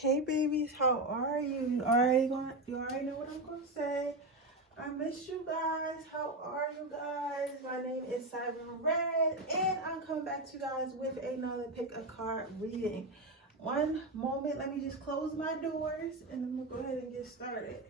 Hey babies, how are you? You already know what I'm gonna say. I miss you guys. How are you guys? My name is Cyber Red, and I'm coming back to you guys with another pick a card reading. One moment, let me just close my doors, and then we'll go ahead and get started.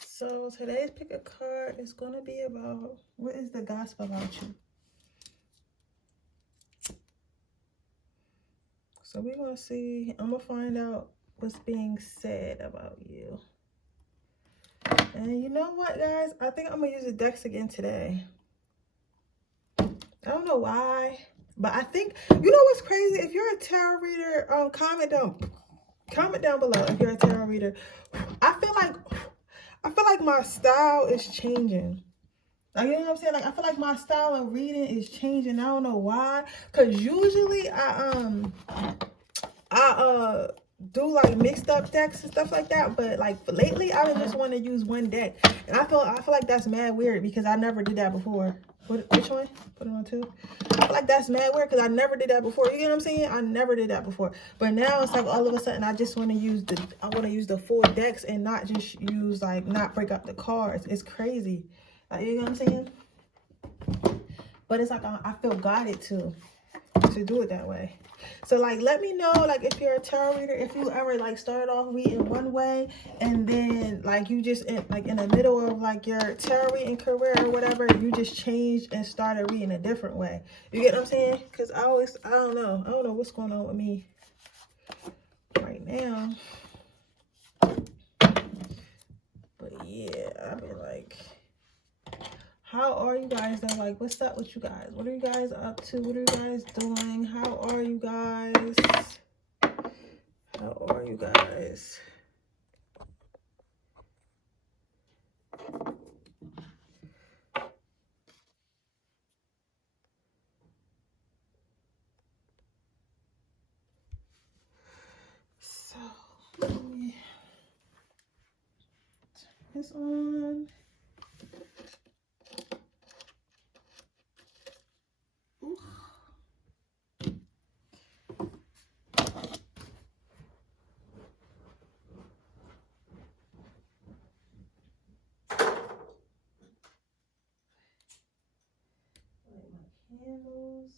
So today's pick a card is going to be about, what is the gospel about you? So we're going to see, I'm going to find out what's being said about you. And you know what, guys? I think I'm going to use the decks again today. I don't know why, but I think, you know what's crazy? If you're a tarot reader, comment down below if you're a tarot reader. I feel like my style is changing. Like, you know what I'm saying? Like, I feel like my style of reading is changing. I don't know why. Because usually I do like mixed up decks and stuff like that. But like lately I just want to use one deck. And I feel like that's mad weird because I never did that before. Which one? Put it on 2. I feel like that's mad weird because I never did that before. You get what I'm saying? I never did that before. But now it's like all of a sudden I just want to use the full decks and not just use not break up the cards. It's crazy. Like, you know what I'm saying? But it's like I feel guided to do it that way. So like, let me know like if you're a tarot reader, if you ever like started off reading one way and then like you just in the middle of like your tarot reading career or whatever, you just changed and started reading a different way. You get what I'm saying? Because I don't know what's going on with me right now. But yeah, I've been like, how are you guys though? Like, what's up with you guys? What are you guys up to? What are you guys doing? How are you guys? How are you guys? So, let me turn this on. Ooh. Light my candles.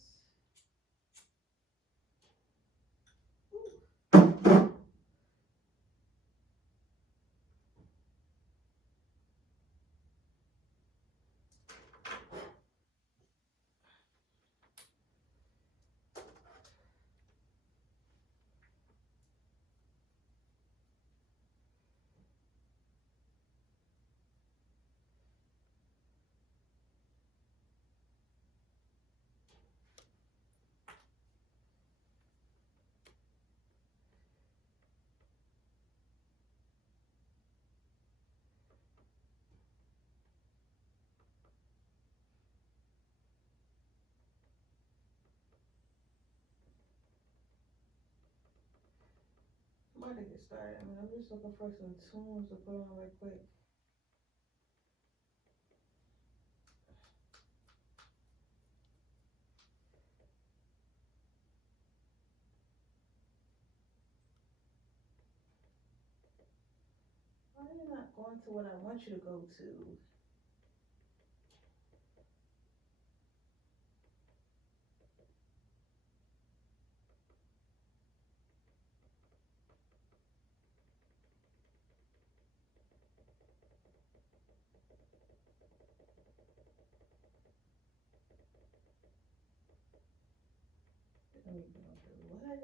I'm about to get started. I mean, I'm just looking for some tunes to put on real quick. Why are you not going to what I want you to go to? What?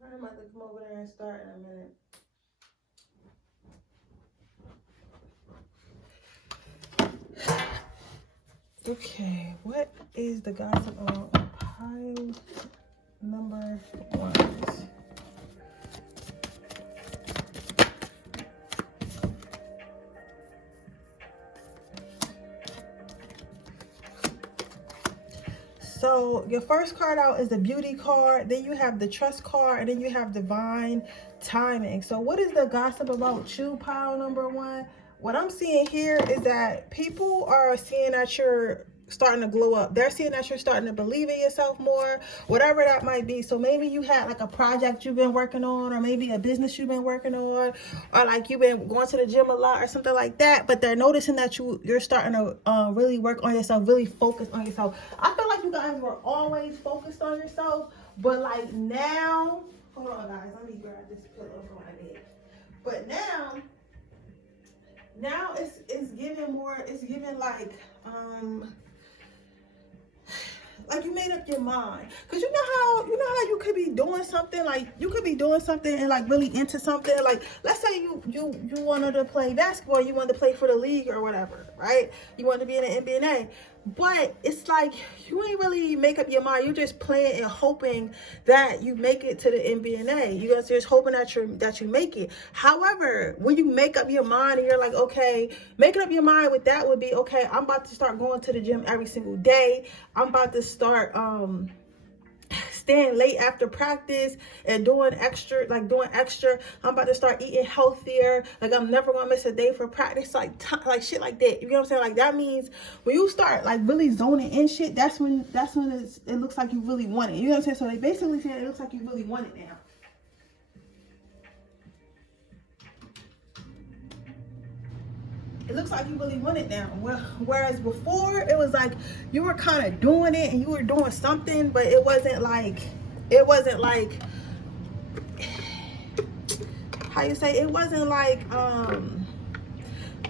I'm about to come over there and start in a minute. Okay, what is the gossip on pile number 1? So your first card out is the beauty card, then you have the trust card, and then you have divine timing. So what is the gossip about you, pile number 1? What I'm seeing here is that people are seeing that you're starting to glow up. They're seeing that you're starting to believe in yourself more, whatever that might be. So maybe you had like a project you've been working on, or maybe a business you've been working on, or like you've been going to the gym a lot or something like that, but they're noticing that you're starting to really work on yourself, really focus on yourself. I feel like you guys were always focused on yourself, but like now, hold on guys, let me grab this pillow from my bed. But now it's giving more, it's giving like you made up your mind. Because you know how you could be doing something, like you could be doing something and like really into something. Like let's say you wanted to play basketball, you wanted to play for the league or whatever, right? You wanted to be in the NBA. But it's like you ain't really make up your mind. You're just playing and hoping that you make it to the NBA. You're just hoping that you make it. However, when you make up your mind and you're like, okay, making up your mind with that would be, okay, I'm about to start going to the gym every single day. I'm about to start staying late after practice and doing extra. I'm about to start eating healthier. Like I'm never gonna miss a day for practice. Like shit like that. You know what I'm saying? Like that means when you start like really zoning in shit, that's when it looks like you really want it. You know what I'm saying? So they basically saying it looks like you really want it now. It looks like you really want it now. Whereas before, it was like you were kind of doing it and you were doing something, but it wasn't like, how you say, it wasn't like,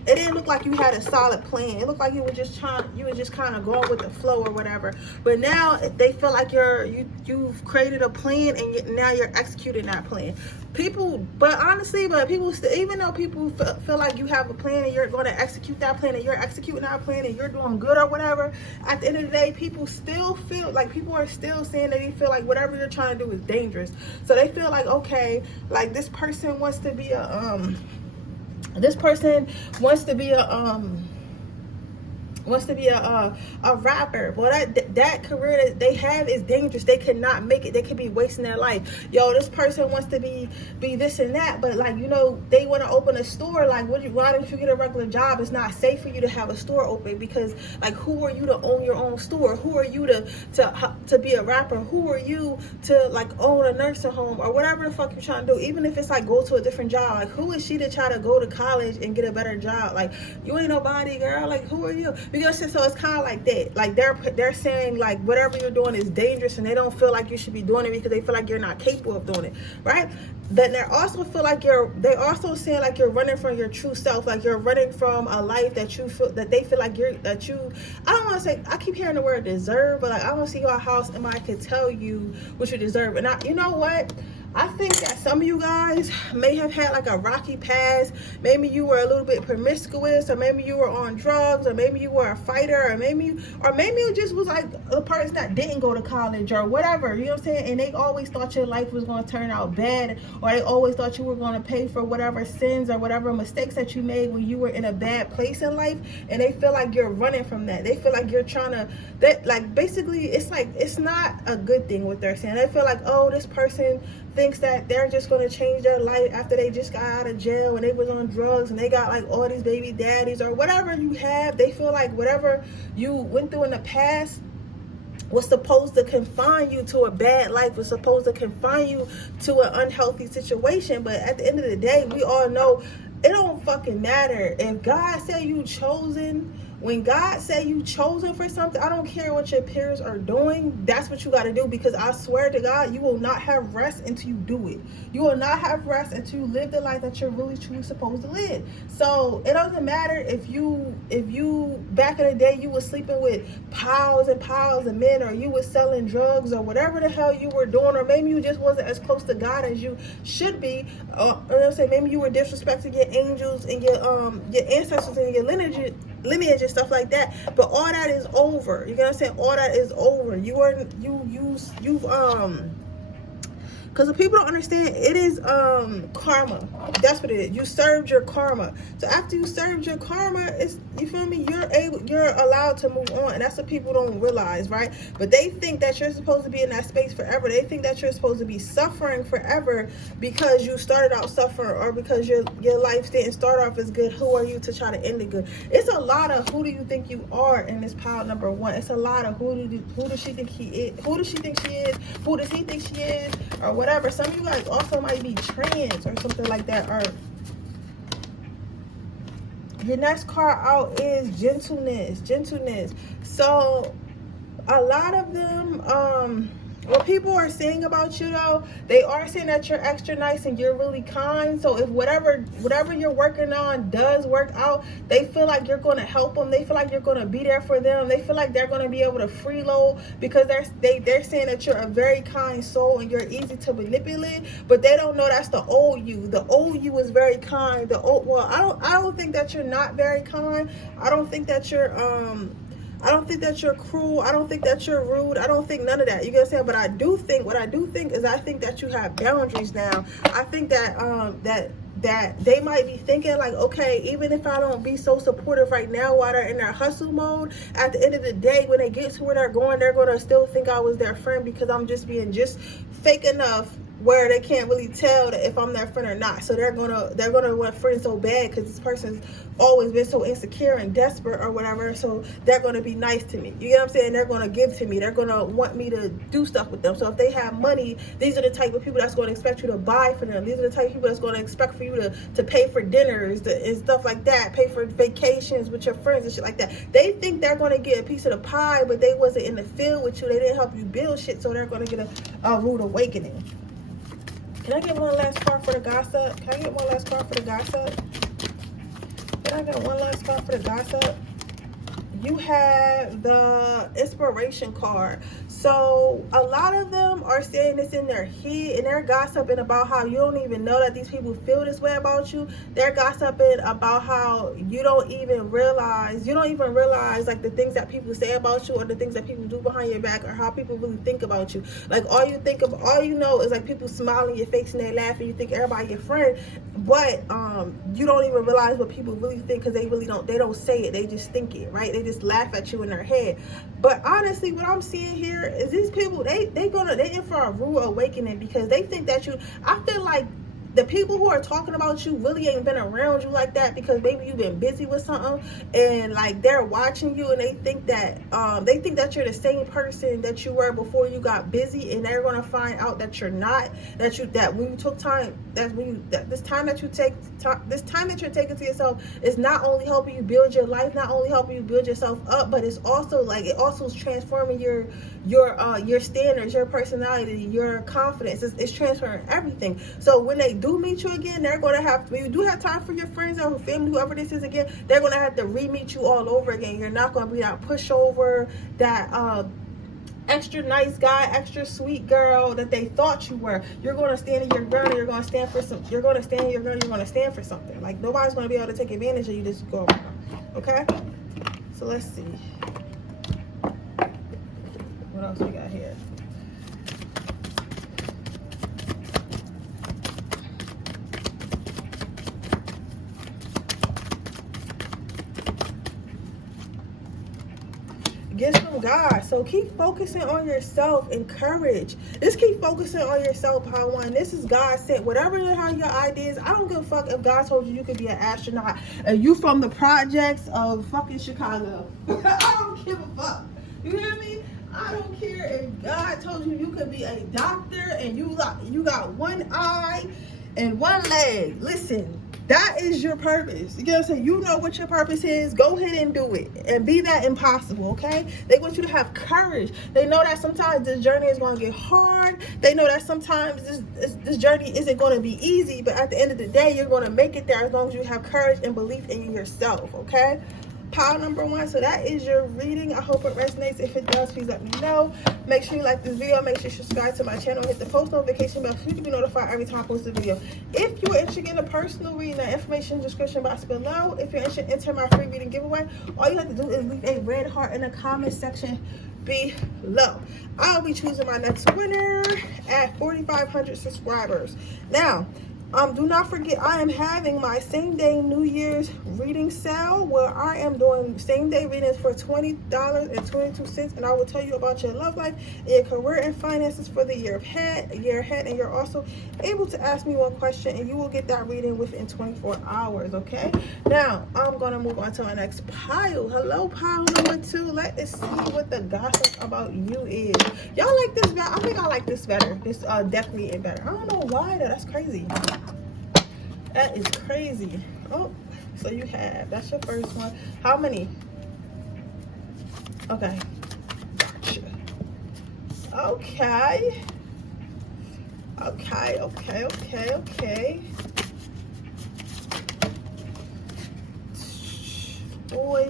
it didn't look like you had a solid plan. It looked like you were just kind of going with the flow or whatever. But now they feel like you've created a plan and now you're executing that plan. People still, even though people feel like you have a plan and you're going to execute that plan and you're executing that plan and you're doing good or whatever, at the end of the day, people still feel like, people are still saying that they feel like whatever you're trying to do is dangerous. So they feel like, okay, like this person wants to be a rapper. Well, that career that they have is dangerous. They cannot make it. They could be wasting their life. Yo, this person wants to be this and that, but like, you know, they want to open a store. Like, why don't you get a regular job? It's not safe for you to have a store open, because like, who are you to own your own store? Who are you to be a rapper? Who are you to like own a nursing home or whatever the fuck you're trying to do? Even if it's like go to a different job, like who is she to try to go to college and get a better job? Like, you ain't nobody, girl. Like, who are you? Because so it's kind of like that. Like they're saying like whatever you're doing is dangerous, and they don't feel like you should be doing it because they feel like you're not capable of doing it, right? Then they also feel like they also saying like you're running from your true self, like you're running from a life that they feel like I don't want to say, I keep hearing the word deserve, but like I want to see your house and I could tell you what you deserve. And you know what? I think that some of you guys may have had like a rocky past. Maybe you were a little bit promiscuous, or maybe you were on drugs, or maybe you were a fighter, or maybe you just was like a person that didn't go to college or whatever, you know what I'm saying? And they always thought your life was going to turn out bad, or they always thought you were going to pay for whatever sins or whatever mistakes that you made when you were in a bad place in life. And they feel like you're running from that. They feel like you're trying to, like basically it's like, it's not a good thing what they're saying. They feel like, oh, this person thinks that they're just going to change their life after they just got out of jail and they was on drugs and they got like all these baby daddies or whatever you have. They feel like whatever you went through in the past was supposed to confine you to a bad life, was supposed to confine you to an unhealthy situation. But at the end of the day, we all know it don't fucking matter. If God said you chosen when God say you chosen for something, I don't care what your peers are doing. That's what you got to do, because I swear to God, you will not have rest until you do it. You will not have rest until you live the life that you're really truly supposed to live. So it doesn't matter if you back in the day you was sleeping with piles and piles of men, or you was selling drugs, or whatever the hell you were doing, or maybe you just wasn't as close to God as you should be. Maybe you were disrespecting your angels and your ancestors and your lineage and stuff like that. But all that is over. You know what I'm saying? All that is over. Because the people don't understand, it is karma. That's what it is. You served your karma. So after you served your karma, it's, you feel me, you're allowed to move on. And that's what people don't realize, right? But they think that you're supposed to be in that space forever. They think that you're supposed to be suffering forever because you started out suffering, or because your life didn't start off as good. Who are you to try to end it good? It's a lot of who do you think you are in this pile number one. It's a lot of who does she think he is? Who does she think she is? Who does he think she is? Or whatever. Some of you guys also might be trans or something like that. Or your next card out is gentleness. So a lot of them, what people are saying about you, though, they are saying that you're extra nice and you're really kind. So if whatever you're working on does work out, they feel like you're going to help them. They feel like you're going to be there for them. They feel like they're going to be able to freeload, because they're saying that you're a very kind soul and you're easy to manipulate. But they don't know that's the old you. The old you is very kind. I don't think that you're not very kind. I don't think that you're I don't think that you're cruel. I don't think that you're rude. I don't think none of that. You get what I'm saying? But what I do think is, I think that you have boundaries now. I think that that they might be thinking like, okay, even if I don't be so supportive right now while they're in their hustle mode, at the end of the day, when they get to where they're going to still think I was their friend, because I'm just being just fake enough where they can't really tell that if I'm their friend or not. So they're gonna want friends so bad because this person's always been so insecure and desperate or whatever. So they're gonna be nice to me. You get what I'm saying? They're gonna give to me. They're gonna want me to do stuff with them. So if they have money, these are the type of people that's gonna expect you to buy for them. These are the type of people that's gonna expect for you to pay for dinners and stuff like that, pay for vacations with your friends and shit like that. They think they're gonna get a piece of the pie, but they wasn't in the field with you. They didn't help you build shit, so they're gonna get a rude awakening. Can I get one last card for the gossip? Can I get one last card for the gossip? Can I get one last card for the gossip? You have the inspiration card. So a lot of them are saying this in their head, and they're gossiping about how you don't even know that these people feel this way about you. They're gossiping about how you don't even realize like the things that people say about you, or the things that people do behind your back, or how people really think about you. Like all you know is like people smile in your face and they laugh, and you think everybody your friend, but you don't even realize what people really think, because they don't say it, they just think it, right? They just laugh at you in their head. But honestly, what I'm seeing here is these people, they in for a rude awakening, because they think that I feel like the people who are talking about you really ain't been around you like that, because maybe you've been busy with something, and like they're watching you, and they think that you're the same person that you were before you got busy, and they're gonna find out that you're not. That when you took time, this time that you're taking to yourself is not only helping you build your life, not only helping you build yourself up, but it's also is transforming your standards, your personality, your confidence. It's transferring everything. So when they do meet you again, they're going to have, when you do have time for your friends or family, whoever this is again, they're going to have to re-meet you all over again. You're not going to be that pushover, that extra nice guy, extra sweet girl that they thought you were. You're going to stand in your ground, and you're going to stand for some. You're going to stand in your ground. You're going to stand for something. Like nobody's going to be able to take advantage of you. Just go around. Okay. So let's see. What else we got here? Gifts from God. So keep focusing on yourself and courage. Just keep focusing on yourself, Power One. This is God sent. Whatever the hell your ideas, I don't give a fuck if God told you could be an astronaut and you from the projects of fucking Chicago. I don't give a fuck. You hear me? I don't care if God told you could be a doctor and you got one eye and one leg. Listen, That is your purpose. You know what I'm saying? You know what your purpose is. Go ahead and do it. And be that impossible, okay? They want you to have courage. They know that sometimes this journey is going to get hard. They know that sometimes this journey isn't going to be easy. But at the end of the day, you're going to make it there as long as you have courage and belief in yourself, okay? Pile number 1. So that is your reading. I hope it resonates. If it does, please let me know. Make sure you like this video. Make sure you subscribe to my channel. Hit the post notification bell so you can be notified every time I post a video. If you are interested in a personal reading, the information in the description box below. If you're interested in entering my free reading giveaway, all you have to do is leave a red heart in the comment section below. I'll be choosing my next winner at 4,500 subscribers. Now, do not forget, I am having my same day New Year's reading sale where I am doing same day readings for $20.22, and I will tell you about your love life and your career and finances for the year ahead, and you're also able to ask me one question and you will get that reading within 24 hours, okay? Now, I'm going to move on to my next pile. Hello, pile number 2. Let us see what the gossip about you is. Y'all like this better? I think I like this better. This deck reading better. I don't know why though. That's crazy. That is crazy. Oh, so you have, that's your first one. How many? Okay. Gotcha. Okay. Boy,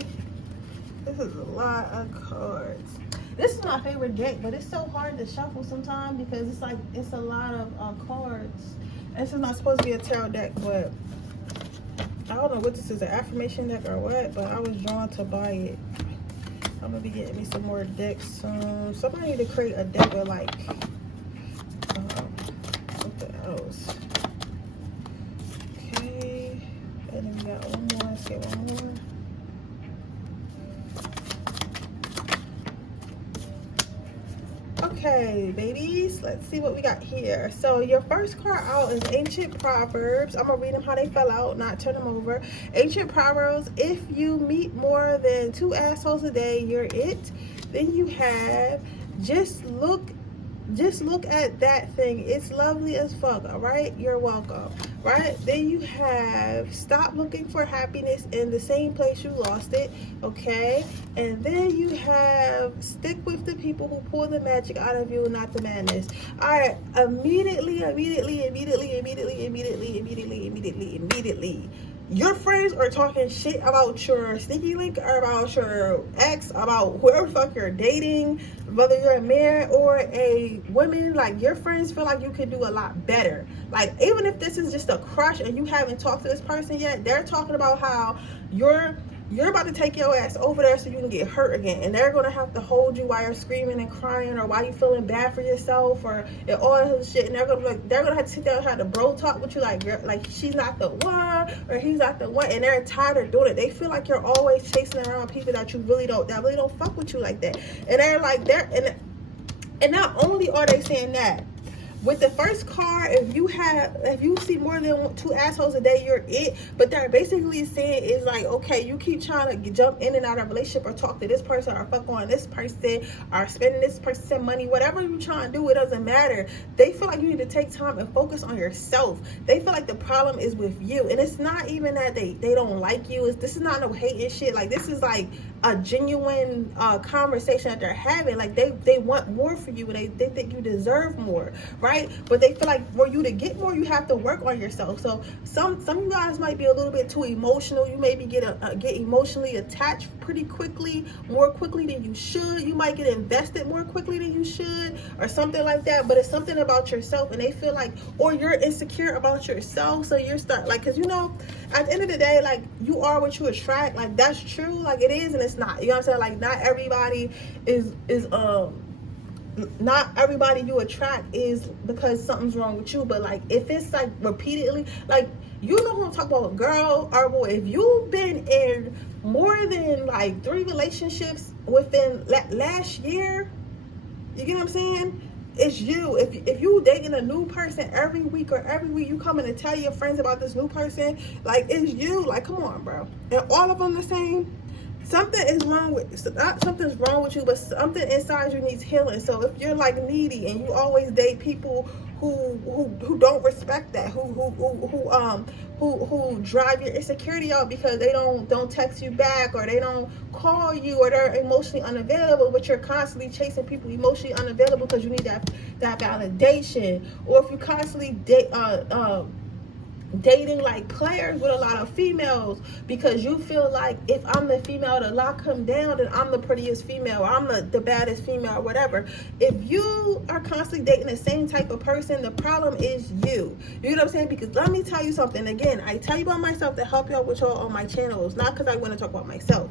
this is a lot of cards. This is my favorite deck, but it's so hard to shuffle sometimes because it's like, it's a lot of cards. This is not supposed to be a tarot deck, but I don't know what this is, an affirmation deck or what, but I was drawn to buy it. I'm gonna be getting me some more decks soon. Somebody need to create a deck of like something else. Okay, and then we got one more. Let's get one more. Okay, babies, let's see what we got here. So your first card out is Ancient Proverbs. I'm gonna read them how they fell out, not turn them over. Ancient Proverbs: if you meet more than 2 assholes a day, you're it. Then you have just look at that thing, it's lovely as fuck. All right, you're welcome. Right, then you have stop looking for happiness in the same place you lost it. Okay, and then you have stick with the people who pull the magic out of you, not the madness. All right, immediately your friends are talking shit about your sneaky link or about your ex, about whoever the fuck you're dating, whether you're a man or a woman. Like, your friends feel like you can do a lot better. Like, even if this is just a crush and you haven't talked to this person yet, they're talking about how you're about to take your ass over there so you can get hurt again, and they're gonna have to hold you while you're screaming and crying, or while you're feeling bad for yourself, or all this shit. And they're gonna have to sit down and have to bro talk with you, like she's not the one or he's not the one, and they're tired of doing it. They feel like you're always chasing around people that really don't fuck with you like that. And they're like, and not only are they saying that, with the first card, if you see more than 2 assholes a day, you're it. But they're basically saying is like, okay, you keep trying to jump in and out of a relationship, or talk to this person, or fuck on this person, or spending this person's money, whatever you're trying to do, it doesn't matter. They feel like you need to take time and focus on yourself. They feel like the problem is with you, and it's not even that they don't like you. This is not no hate and shit. Like, this is like a genuine conversation that they're having. Like, they want more for you, and they think you deserve more, right? But they feel like for you to get more, you have to work on yourself. So some of you guys might be a little bit too emotional. You maybe get emotionally attached pretty quickly, more quickly than you should. You might get invested more quickly than you should, or something like that. But it's something about yourself, and they feel like, or you're insecure about yourself, so you're because, you know, at the end of the day, like, you are what you attract. Like, that's true, like, it is and it's not, you know what I'm saying? Like, not everybody is not everybody you attract is because something's wrong with you. But like, if it's like repeatedly, like, you know who I'm talking about, girl or boy, if you've been in more than like 3 relationships within last year, you get what I'm saying? It's you. If you dating a new person every week you coming to tell your friends about this new person, like, it's you. Like, come on, bro. And all of them the same. Something's wrong with you, but something inside you needs healing. So if you're like needy and you always date people who don't respect that, who drive your insecurity out because they don't text you back, or they don't call you, or they're emotionally unavailable, but you're constantly chasing people emotionally unavailable because you need that validation. Or if you constantly dating like players with a lot of females because you feel like if I'm the female to lock him down, then I'm the prettiest female, or I'm the baddest female, or whatever. If you are constantly dating the same type of person, the problem is you. You know what I'm saying? Because let me tell you something. Again, I tell you about myself to help y'all with y'all on my channels, not because I want to talk about myself.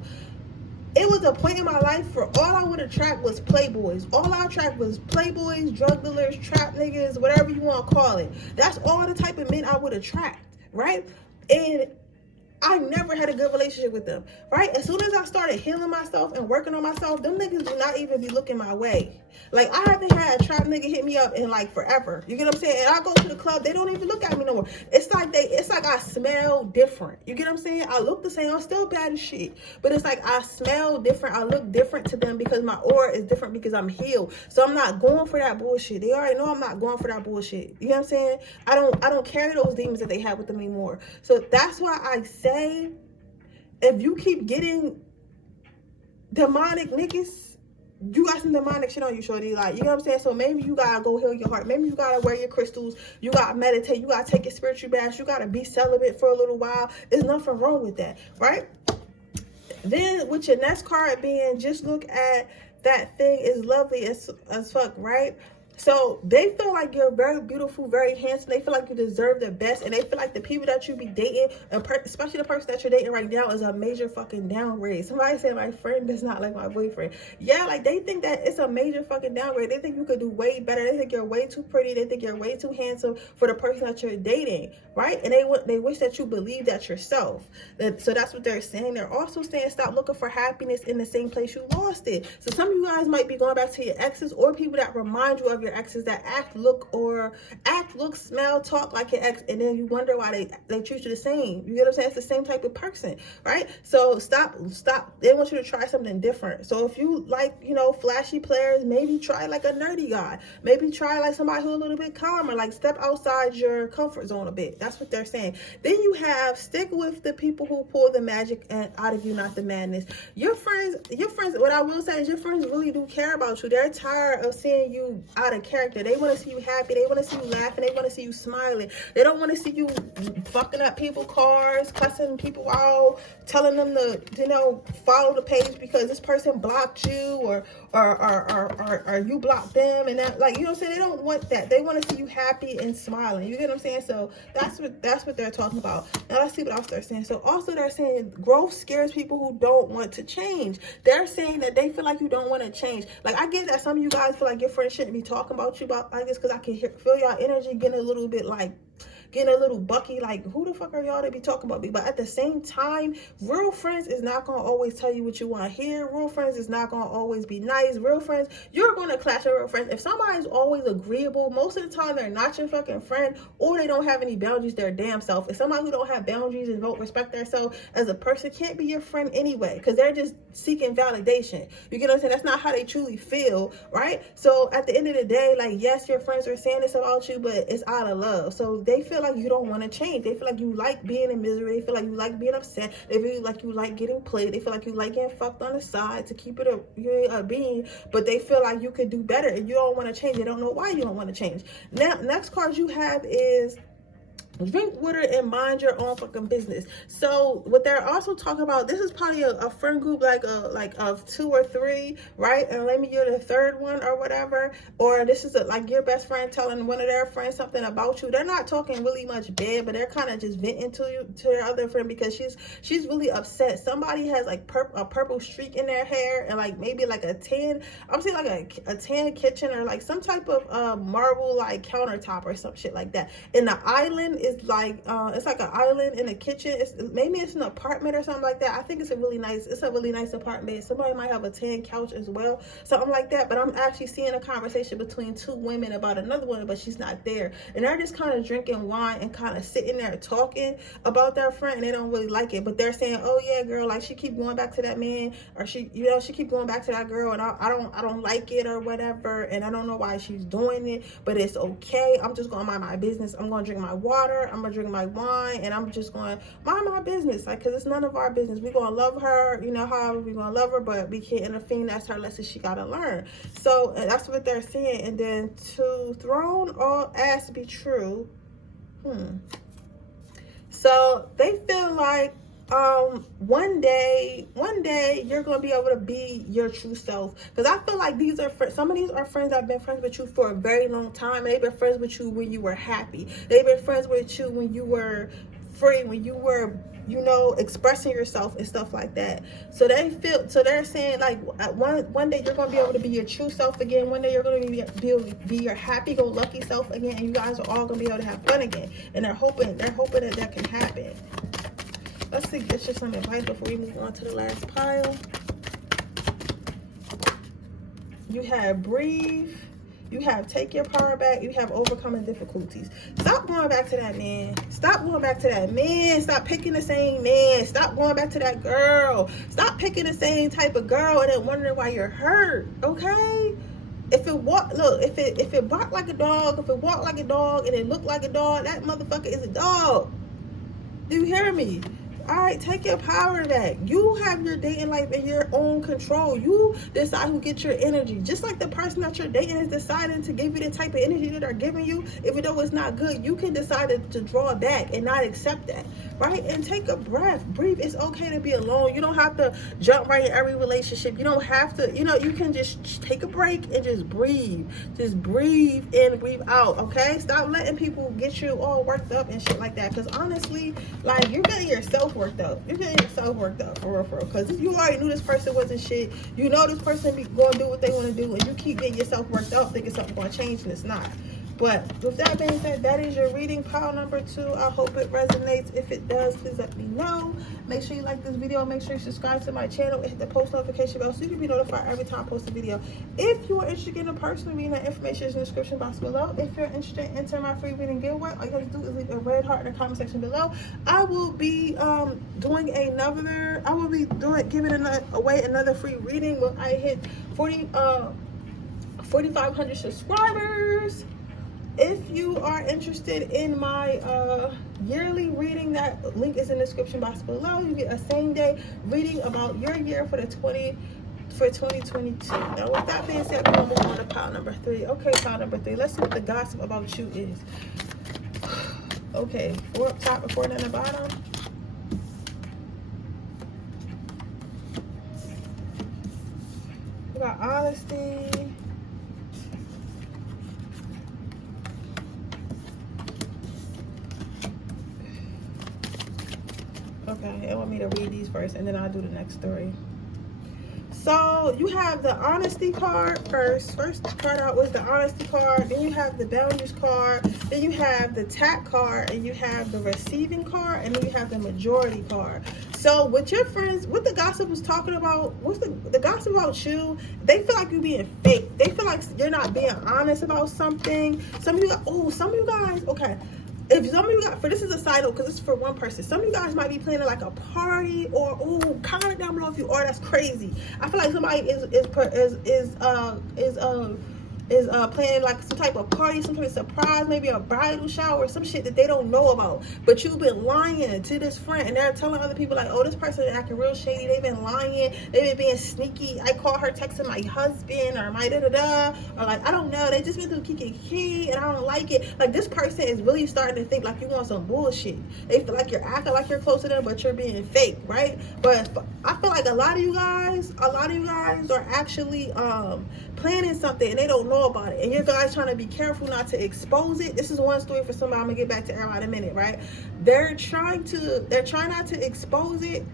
It was a point in my life where all I would attract was playboys. All I attract was playboys, drug dealers, trap niggas, whatever you want to call it. That's all the type of men I would attract, right? And I never had a good relationship with them, right? As soon as I started healing myself and working on myself, them niggas do not even be looking my way. Like, I haven't had a trap nigga hit me up in like forever. You get what I'm saying? And I go to the club, they don't even look at me no more. It's like I smell different. You get what I'm saying? I look the same. I'm still bad as shit, but it's like I smell different. I look different to them because my aura is different, because I'm healed. So I'm not going for that bullshit. They already know I'm not going for that bullshit. You know what I'm saying? I don't carry those demons that they have with them anymore. So that's why I say, if you keep getting demonic niggas, you got some demonic shit on you, shorty. Like, you know what I'm saying? So maybe you gotta go heal your heart. Maybe you gotta wear your crystals. You gotta meditate. You gotta take your spiritual baths. You gotta be celibate for a little while. There's nothing wrong with that, right? Then with your next card being, just look at that thing is lovely as fuck, right? So they feel like you're very beautiful, very handsome. They feel like you deserve the best. And they feel like the people that you be dating, especially the person that you're dating right now, is a major fucking downgrade. Somebody said my friend does not like my boyfriend. Yeah, like they think that it's a major fucking downgrade. They think you could do way better. They think you're way too pretty. They think you're way too handsome for the person that you're dating, right? And they wish that you believe that yourself. So that's what they're saying. They're also saying stop looking for happiness in the same place you lost it. So some of you guys might be going back to your exes, or people that remind you of your exes that act, look, smell, talk like your ex, and then you wonder why they treat you the same. You get what I'm saying? It's the same type of person, right? So stop. They want you to try something different. So if you like, you know, flashy players, maybe try like a nerdy guy. Maybe try like somebody who's a little bit calmer. Like step outside your comfort zone a bit. That's what they're saying. Then you have, stick with the people who pull the magic out of you, not the madness. Your friends, what I will say is your friends really do care about you. They're tired of seeing you out of character. They want to see you happy. They want to see you laughing. They want to see you smiling. They don't want to see you fucking up people's cars, cussing people out, telling them to, you know, follow the page because this person blocked you, or you blocked them, and that, like, you know what I'm saying? They don't want that. They want to see you happy and smiling. You get what I'm saying? So that's what they're talking about. Now let's see what else they're saying. So also they're saying growth scares people who don't want to change. They're saying that they feel like you don't want to change. Like, I get that some of you guys feel like your friends shouldn't be talking about you about like this, because I can feel y'all energy getting a little bit like, getting a little bucky, like, who the fuck are y'all to be talking about me? But at the same time, real friends is not going to always tell you what you want to hear. Real friends is not going to always be nice. Real friends, you're going to clash with real friends. If somebody's always agreeable, most of the time they're not your fucking friend, or they don't have any boundaries their damn self. If somebody who don't have boundaries and don't respect themselves as a person can't be your friend anyway, because they're just seeking validation. You get what I'm saying? That's not how they truly feel, right? So at the end of the day, like, yes, your friends are saying this about you, but it's out of love. So they feel like you don't want to change. They feel like you like being in misery. They feel like you like being upset. They feel like you like getting played. They feel like you like getting fucked on the side to keep it a being, but they feel like you could do better and you don't want to change. They don't know why you don't want to change. Now, next card you have is drink water and mind your own fucking business. So what they're also talking about, this is probably a friend group like of 2 or 3, right? And maybe you're the third one or whatever, or this is like your best friend telling one of their friends something about you. They're not talking really much bad, but they're kind of just venting to their other friend because she's really upset. Somebody has like a purple streak in their hair, and like maybe like a tan, I'm saying like a tan kitchen, or like some type of marble like countertop or some shit like that. And the island is like it's like an island in a kitchen. Maybe it's an apartment or something like that. I think it's a really nice apartment. Somebody might have a tan couch as well, something like that. But I'm actually seeing a conversation between two women about another one, but she's not there, and they're just kind of drinking wine and kind of sitting there talking about their friend, and they don't really like it, but they're saying, oh yeah, girl, like she keep going back to that man, or she keep going back to that girl, and I don't like it or whatever, and I don't know why she's doing it, but it's okay. I'm just gonna mind my business. I'm gonna drink my water, I'm gonna drink my wine, and I'm just gonna mind my business, like, because it's none of our business. We're gonna love her, however we're gonna love her, but we can't intervene. That's her lesson she gotta learn. So that's what they're saying. And then to throne all as be true, so they feel like one day you're gonna be able to be your true self, because I feel like some of these are friends that have been friends with you for a very long time. They've been friends with you when you were happy. They've been friends with you when you were free, when you were expressing yourself and stuff like that. So they're saying like one day you're gonna be able to be your true self again. One day you're gonna be your happy-go-lucky self again, and you guys are all gonna be able to have fun again. And they're hoping that can happen. Let's see, get you some advice before we move on to the last pile. You have breathe. You have take your power back. You have overcoming difficulties. Stop going back to that man. Stop going back to that man. Stop picking the same man. Stop going back to that girl. Stop picking the same type of girl and then wondering why you're hurt. Okay? If it barked like a dog, if it walked like a dog, and it looked like a dog, that motherfucker is a dog. Do you hear me? All right, take your power back. You have your dating life in your own control. You decide who gets your energy. Just like the person that you're dating is deciding to give you the type of energy that they're giving you, even though it's not good, you can decide to draw back and not accept that, right? And take a breath. Breathe. It's okay to be alone. You don't have to jump right in every relationship. You don't have to, you can just take a break and just breathe. Just breathe in, breathe out, okay? Stop letting people get you all worked up and shit like that, because honestly, like, you're getting yourself worked up. You're getting yourself worked up, for real, because you already knew this person wasn't shit. You know this person be going to do what they want to do, and you keep getting yourself worked up thinking something's going to change, and it's not. But with that being said, that is your reading, pile number 2. I hope it resonates. If it does, please let me know. Make sure you like this video. Make sure you subscribe to my channel and hit the post notification bell so you can be notified every time I post a video. If you are interested in a personal reading, that information is in the description box below. If you're interested in entering my free reading giveaway, all you have to do is leave a red heart in the comment section below. I will be giving away another free reading when I hit 4,500 subscribers. If you are interested in my yearly reading, that link is in the description box below. You get a same-day reading about your year for 2022. Now, with that being said, we're going to move on to pile number 3. Okay, pile number 3. Let's see what the gossip about you is. Okay, 4 up top and 4 down the bottom. We got honesty. Okay, they want me to read these first, and then I'll do the next 3. So you have the honesty card first. First card out was the honesty card. Then you have the boundaries card. Then you have the tact card, and you have the receiving card, and then you have the majority card. So with your friends, what the gossip was talking about, what's the gossip about you? They feel like you're being fake. They feel like you're not being honest about something. Some of you guys, okay. If some of you guys, this is a side note because it's for one person. Some of you guys might be planning like a party, or comment down below if you are. That's crazy. I feel like somebody is planning like some type of party, some type of surprise, maybe a bridal shower or some shit that they don't know about. But you've been lying to this friend, and they're telling other people like, oh, this person is acting real shady. They've been lying. They've been being sneaky. I call her texting my husband or my da-da-da. Or like, I don't know. They just been through kiki and I don't like it. Like, this person is really starting to think like you want some bullshit. They feel like you're acting like you're close to them, but you're being fake, right? But I feel like a lot of you guys are actually planning something and they don't know about it, and you guys trying to be careful not to expose it. This is one story for somebody. I'm gonna get back to everybody in a minute, right? They're trying not to expose it,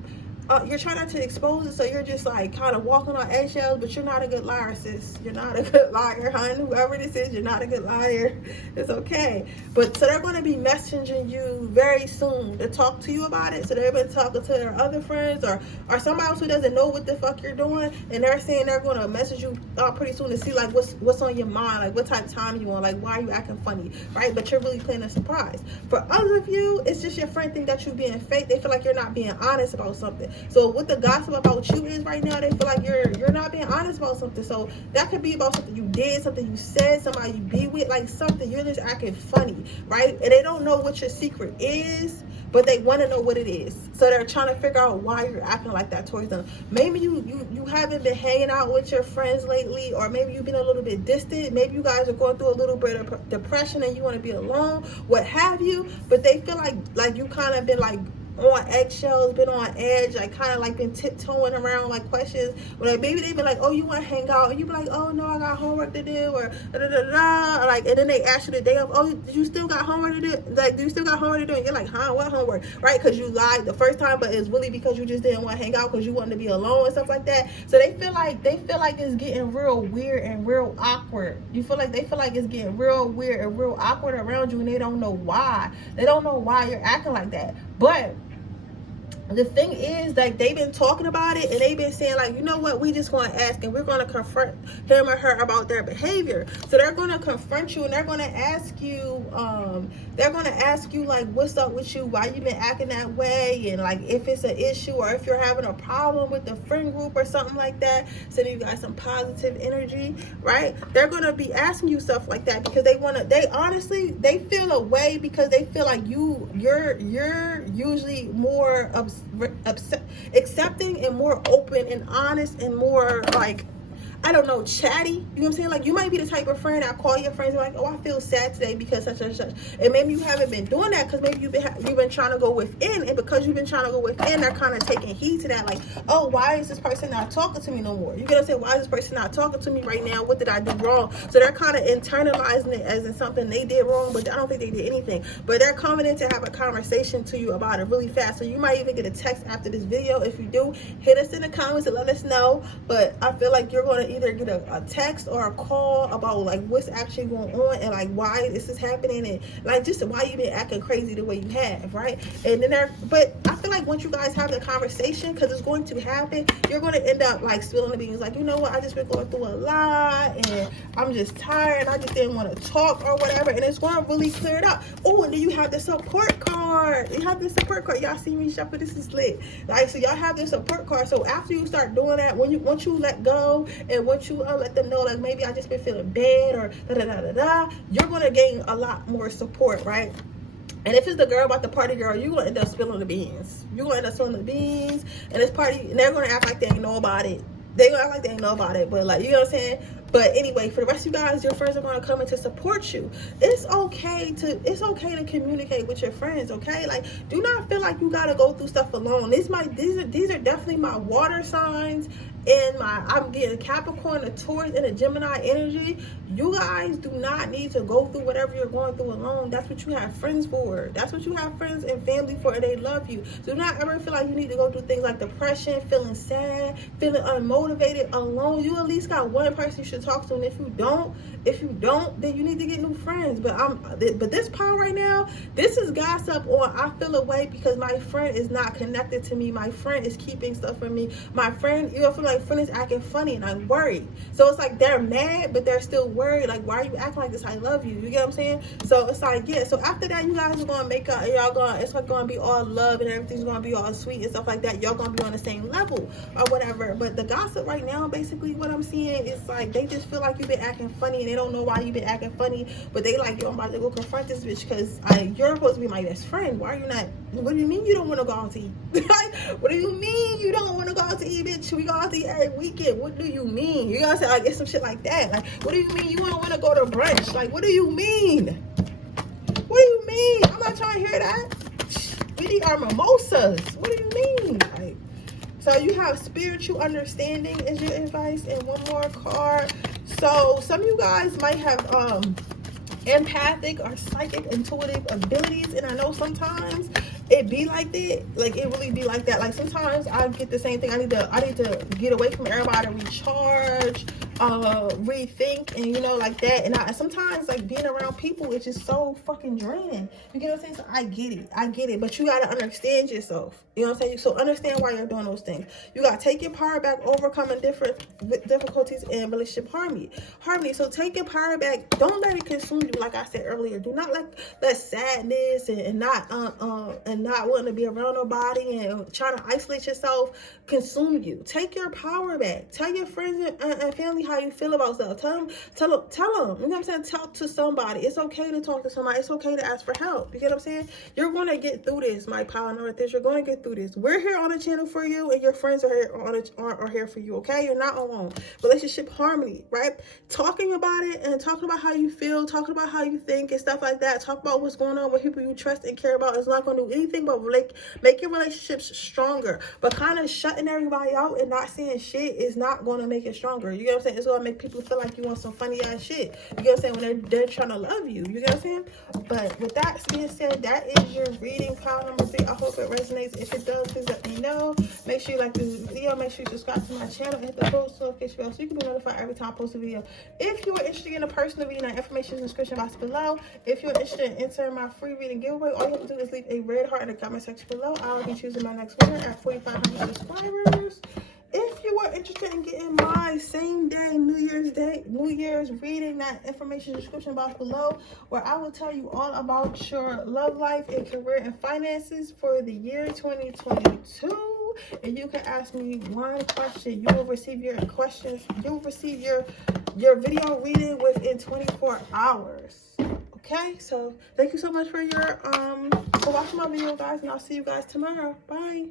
you're trying not to expose it, so you're just like kind of walking on eggshells, but you're not a good liar, sis. You're not a good liar, hon. Whoever this is, you're not a good liar. It's okay. But so they're going to be messaging you very soon to talk to you about it. So they've been talking to their other friends or somebody else who doesn't know what the fuck you're doing, and they're saying they're going to message you pretty soon to see like what's on your mind, like what type of time you want, like why are you acting funny, right? But you're really playing a surprise. For others of you, it's just your friend think that you're being fake. They feel like you're not being honest about something. So what the gossip about you is right now, they feel like you're not being honest about something. So that could be about something you did, something you said, somebody you be with, like something. You're just acting funny, right? And they don't know what your secret is, but they want to know what it is. So they're trying to figure out why you're acting like that towards them. Maybe you haven't been hanging out with your friends lately, or maybe you've been a little bit distant. Maybe you guys are going through a little bit of depression and you want to be alone, what have you. But they feel like you kind of been like on eggshells, been on edge, like kind of like been tiptoeing around like questions. But like maybe they be like, oh, you want to hang out, and you be like, oh no, I got homework to do, or da da da da, like, and then they ask you the day of, oh, you still got homework to do, like, do you still got homework to do? And you're like, huh, what homework, right? Because you lied the first time, but it's really because you just didn't want to hang out because you wanted to be alone and stuff like that. So they feel like it's getting real weird and real awkward. They feel like it's getting real weird and real awkward around you, and they don't know why. They don't know why you're acting like that. But the thing is, like, they've been talking about it, and they've been saying, like, you know what, we just want to ask, and we're going to confront him or her about their behavior. So they're going to confront you, and they're going to ask you, like, what's up with you, why you been acting that way, and like if it's an issue or if you're having a problem with the friend group or something like that. Sending you guys some positive energy, right? They're going to be asking you stuff like that because they honestly feel a way, because they feel like you're usually more accepting and more open and honest and more like, I don't know, chatty. You know what I'm saying? Like, you might be the type of friend that call your friends and like, oh, I feel sad today because such and such. And maybe you haven't been doing that because maybe you've been trying to go within. And because you've been trying to go within, they're kind of taking heed to that. Like, oh, why is this person not talking to me no more? You're going to say, why is this person not talking to me right now? What did I do wrong? So they're kind of internalizing it as in something they did wrong, but I don't think they did anything. But they're coming in to have a conversation to you about it really fast. So you might even get a text after this video. If you do, hit us in the comments and let us know. But I feel like you're going to either get a text or a call about like what's actually going on and like why this is happening and like just why you've been acting crazy the way you have, right? And then but I feel like once you guys have the conversation, because it's going to happen, you're going to end up like spilling the beans, like, you know what, I just been going through a lot and I'm just tired, I just didn't want to talk or whatever, and it's going to really clear it up. Oh, and then you have the support card. Y'all see me shuffle, this is lit. Like, so y'all have the support card. So after you start doing that, once you let go and once you let them know, like, maybe I just been feeling bad or you're going to gain a lot more support, right? And if it's the girl about the party girl, you're going to end up spilling the beans. You're going to end up spilling the beans, and this party, and they're going to act like they ain't know about it. They're going to act like they ain't know about it, but like, you know what I'm saying? But anyway, for the rest of you guys, your friends are going to come in to support you. It's okay to communicate with your friends, okay? Like, do not feel like you got to go through stuff alone. These are definitely my water signs, and I'm getting Capricorn, a Taurus, and a Gemini energy. You guys do not need to go through whatever you're going through alone. That's what you have friends for. That's what you have friends and family for, and they love you. Do not ever feel like you need to go through things like depression, feeling sad, feeling unmotivated alone. You at least got one person you should talk to, and if you don't, then you need to get new friends. But this part right now, this is gossip on I feel away because my friend is not connected to me. My friend is keeping stuff from me. My friend, you know, feel like friend is acting funny and I'm worried. So it's like they're mad, but they're still worried. Like, why are you acting like this? I love you. You get what I'm saying? So it's like, yeah. So after that, you guys are gonna make up, and it's like gonna be all love and everything's gonna be all sweet and stuff like that. Y'all gonna be on the same level or whatever. But the gossip right now, basically what I'm seeing is like they just feel like you've been acting funny and they don't know why you've been acting funny, but they like, yo, I'm about to go confront this bitch because you're supposed to be my best friend. Why are you not? What do you mean you don't want to go out to eat? What do you mean you don't want to go out to eat, bitch? We go out to eat every weekend. What do you mean? You gotta say, like, it's some shit like that. Like, what do you mean you don't want to go to brunch? Like, what do you mean? What do you mean? I'm not trying to hear that. We need our mimosas. What do you mean? Like, so you have spiritual understanding is your advice, and one more card. So some of you guys might have empathic or psychic intuitive abilities, and I know sometimes it be like that. Like, it really be like that. Like, sometimes I get the same thing. I need to get away from everybody, recharge, rethink, and you know, like that. And sometimes, like, being around people is just so fucking draining. You get what I'm saying? So I get it, but you gotta understand yourself. You know what I'm saying? So understand why you're doing those things. You gotta take your power back, overcoming different difficulties in relationship harmony. So take your power back. Don't let it consume you. Like I said earlier, do not let sadness and not wanting to be around nobody and trying to isolate yourself consume you. Take your power back. Tell your friends and family how you feel about stuff. Tell them. You know what I'm saying? Talk to somebody. It's okay to talk to somebody. It's okay to ask for help. You get what I'm saying? You're going to get through this, my power and right there. You're going to get through this. We're here on the channel for you, and your friends are here for you. Okay? You're not alone. Relationship harmony, right? Talking about it and talking about how you feel, talking about how you think and stuff like that. Talk about what's going on with people you trust and care about. It's not going to do anything but make your relationships stronger. But kind of shutting everybody out and not saying shit is not going to make it stronger. You get what I'm saying? It's going to make people feel like you want some funny ass shit. You get what I'm saying? When they're trying to love you. You get what I'm saying? But with that being said, that is your reading pile number 3. I hope it resonates. If it does, please let me know. Make sure you like this video. Make sure you subscribe to my channel and hit the post notification bell so you can be notified every time I post a video. If you are interested in a personal reading, that information is in the description box below. If you're interested in entering my free reading giveaway, all you have to do is leave a red heart in the comment section below. I will be choosing my next winner at 4,500 subscribers. If you are interested in getting my same day, New Year's reading, that information in the description box below, where I will tell you all about your love life and career and finances for the year 2022. And you can ask me one question. You will receive your questions. You will receive your video reading within 24 hours. Okay, so thank you so much for watching my video, guys, and I'll see you guys tomorrow. Bye.